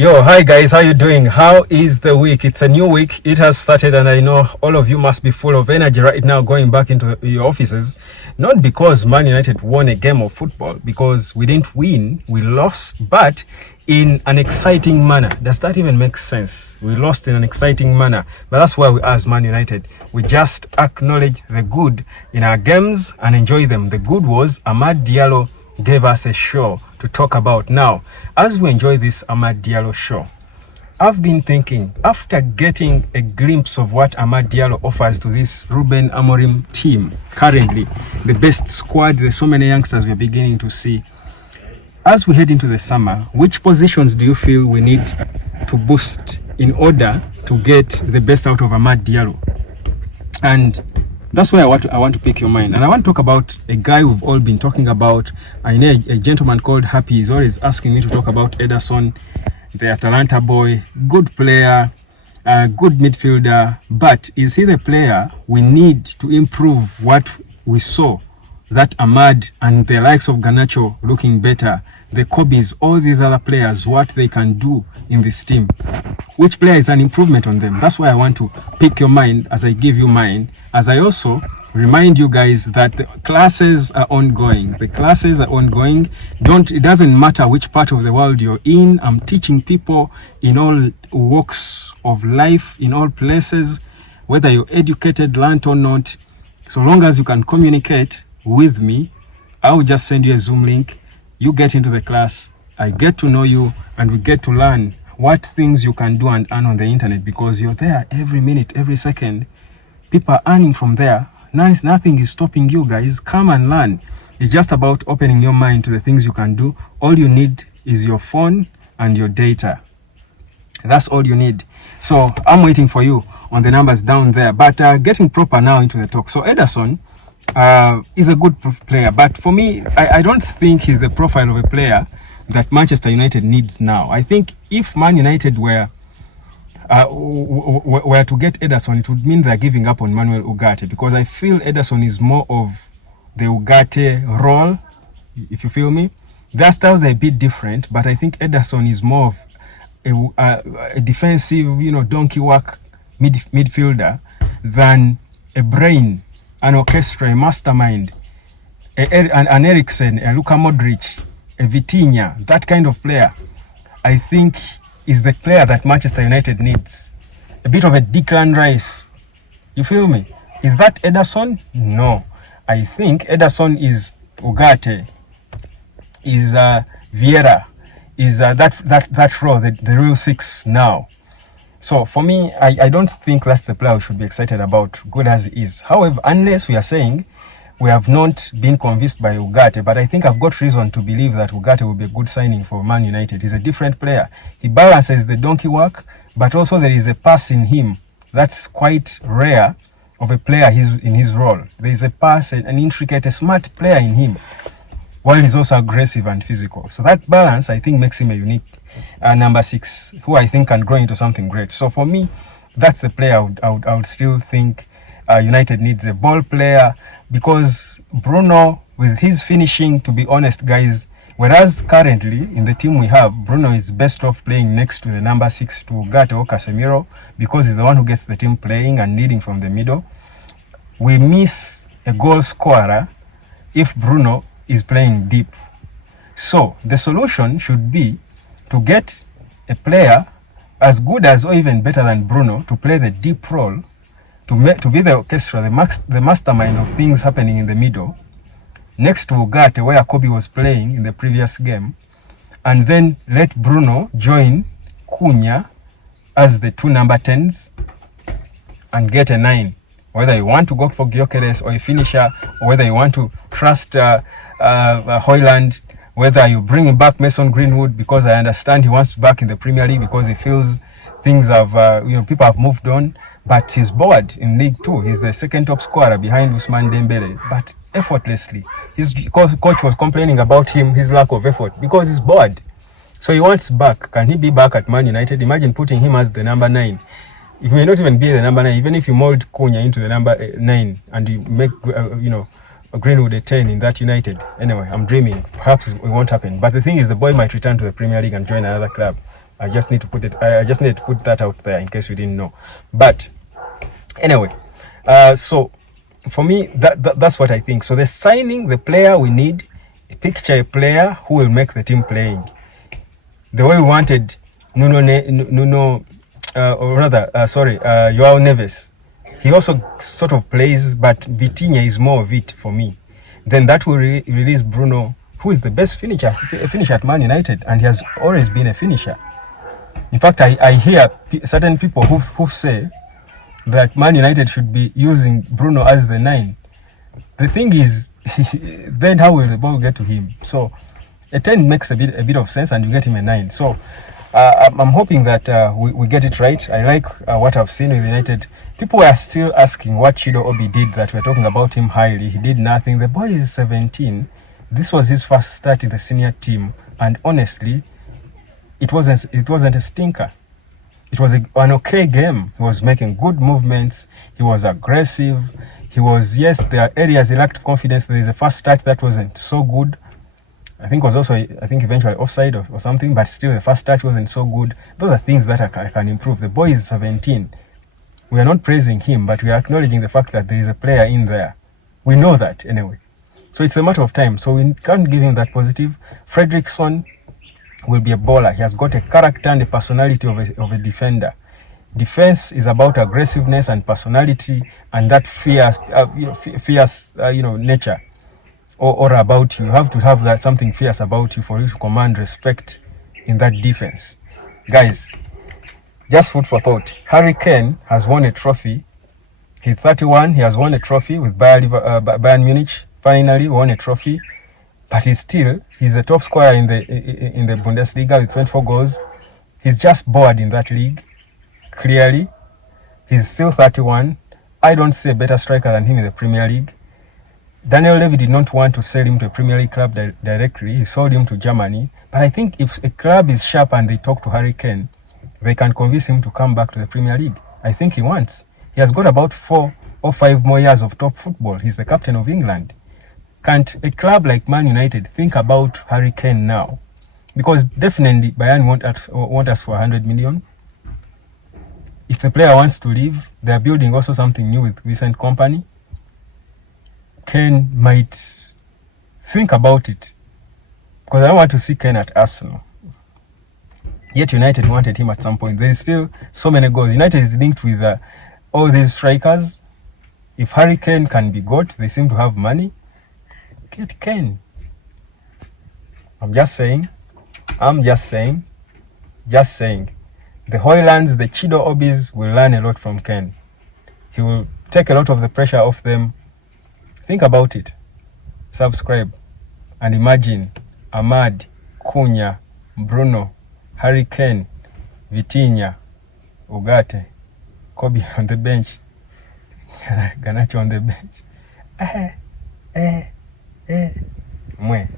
Yo, hi guys, how you doing? How is the week? It's a new week. It has started and I know all of you must be full of energy right now going back into your offices. Not because Man United won a game of football, because we didn't win, we lost, but in an exciting manner. Does that even make sense? We lost in an exciting manner, but that's why we as Man United, we just acknowledge the good in our games and enjoy them. The good was Amad Diallo gave us a show to talk about. Now, as we enjoy this Amad Diallo show, I've been thinking, after getting a glimpse of what Amad Diallo offers to this Ruben Amorim team, currently the best squad, there's so many youngsters we're beginning to see. As we head into the summer, which positions do you feel we need to boost in order to get the best out of Amad Diallo? And that's why I want to pick your mind. And I want to talk about a guy we've all been talking about. I know a gentleman called Happy. He's always asking me to talk about Ederson, the Atalanta boy, good player, good midfielder. But is he the player we need to improve what we saw? That Amad and the likes of Garnacho looking better, the Kobe's, all these other players, what they can do in this team. Which player is an improvement on them? That's why I want to pick your mind as I give you mine. As I also remind you guys that the classes are ongoing. The classes are ongoing. It doesn't matter which part of the world you're in. I'm teaching people in all walks of life, in all places, whether you're educated, learned or not. So long as you can communicate with me, I will just send you a Zoom link. You get into the class, I get to know you, and we get to learn what things you can do and earn on the internet, because you're there every minute, every second. People are earning from there. Nothing is stopping you guys. Come and learn. It's just about opening your mind to the things you can do. All you need is your phone and your data. That's all you need. So I'm waiting for you on the numbers down there. But getting proper now into the talk. So Ederson is a good player. But for me, I don't think he's the profile of a player that Manchester United needs now. I think if Man United were to get Ederson, it would mean they're giving up on Manuel Ugarte, because I feel Ederson is more of the Ugarte role, if you feel me. Their styles are a bit different, but I think Ederson is more of a defensive, donkey work midfielder than a brain, an orchestra, a mastermind, an Eriksen, a Luka Modric, a Vitinha, that kind of player. I think is the player that Manchester United needs. A bit of a Declan Rice. You feel me? Is that Ederson? No. I think Ederson is Ugarte, is Vieira, is that role, the real six now. So for me, I don't think that's the player we should be excited about, good as he is. However, unless we are saying we have not been convinced by Ugarte, but I think I've got reason to believe that Ugarte will be a good signing for Man United. He's a different player. He balances the donkey work, but also there is a pass in him that's quite rare of a player in his role. There is a pass, an intricate, a smart player in him, while he's also aggressive and physical. So that balance, I think, makes him a unique number 6, who I think can grow into something great. So for me, that's the player I would still think United needs, a ball player, because Bruno, with his finishing, to be honest, guys, whereas currently in the team we have, Bruno is best off playing next to the number 6, to Ugarte or Casemiro, because he's the one who gets the team playing and leading from the middle. We miss a goal scorer if Bruno is playing deep. So the solution should be to get a player as good as or even better than Bruno to play the deep role, to be the orchestra, the mastermind of things happening in the middle, next to Ugarte, where Kobe was playing in the previous game, and then let Bruno join Cunha as the 2 number 10s and get a 9. Whether you want to go for Gyökeres or a finisher, or whether you want to trust Højlund, whether you bring back Mason Greenwood, because I understand he wants to back in the Premier League because he feels things have, people have moved on. But he's bored in League 2. He's the second top scorer behind Ousmane Dembele, but effortlessly. His coach was complaining about his lack of effort, because he's bored. So he wants back. Can he be back at Man United? Imagine putting him as the number 9. He may not even be the number 9, even if you mold Cunha into the number 9 and you make, Greenwood a 10 in that United. Anyway, I'm dreaming. Perhaps it won't happen. But the thing is, the boy might return to the Premier League and join another club. I just need to put that out there in case you didn't know. But anyway, so for me, that's what I think. So they're signing the player we need. Picture a player who will make the team playing. The way we wanted Joao Neves. He also sort of plays, but Vitinha is more of it for me. Then that will release Bruno, who is the best finisher at Man United, and he has always been a finisher. In fact, I hear certain people who say that Man United should be using Bruno as the 9. The thing is, then how will the ball get to him? So a 10 makes a bit of sense, and you get him a 9. So I'm hoping that we get it right. I like what I've seen with United. People are still asking what Chido Obi did, that we're talking about him highly. He did nothing. The boy is 17. This was his first start in the senior team, and honestly, it wasn't a stinker. It was an okay game. He was making good movements. He was aggressive. Yes, there are areas he lacked confidence. There is a first touch that wasn't so good. I think eventually offside or something, but still the first touch wasn't so good. Those are things that I can improve. The boy is 17. We are not praising him, but we are acknowledging the fact that there is a player in there. We know that anyway. So it's a matter of time. So we can't give him that positive. Fredrickson will be a bowler. He has got a character and a personality of a defender. Defense is about aggressiveness and personality and that fierce nature or about you. You have to have that something fierce about you for you to command respect in that defense. Guys, just food for thought. Harry Kane has won a trophy. He's 31. He has won a trophy with Bayern Munich. Finally won a trophy, but he's a top scorer in the Bundesliga with 24 goals. He's just bored in that league. Clearly, he's still 31. I don't see a better striker than him in the Premier League. Daniel Levy did not want to sell him to a Premier League club directly. He sold him to Germany. But I think if a club is sharp and they talk to Harry Kane, they can convince him to come back to the Premier League. I think he wants. He has got about 4 or 5 more years of top football. He's the captain of England. Can't a club like Man United think about Harry Kane now? Because definitely Bayern want us for 100 million. If the player wants to leave, they are building also something new with recent company. Kane might think about it, because I don't want to see Kane at Arsenal. Yet United wanted him at some point. There is still so many goals. United is linked with all these strikers. If Harry Kane can be got, they seem to have money. Get Kane. I'm just saying. The Hoylands, the Chido Obis will learn a lot from Kane. He will take a lot of the pressure off them. Think about it. Subscribe and imagine Ahmad, Cunha, Bruno, Harry Kane, Vitinha, Ugarte, Kobe on the bench, Garnacho on the bench. Mwe.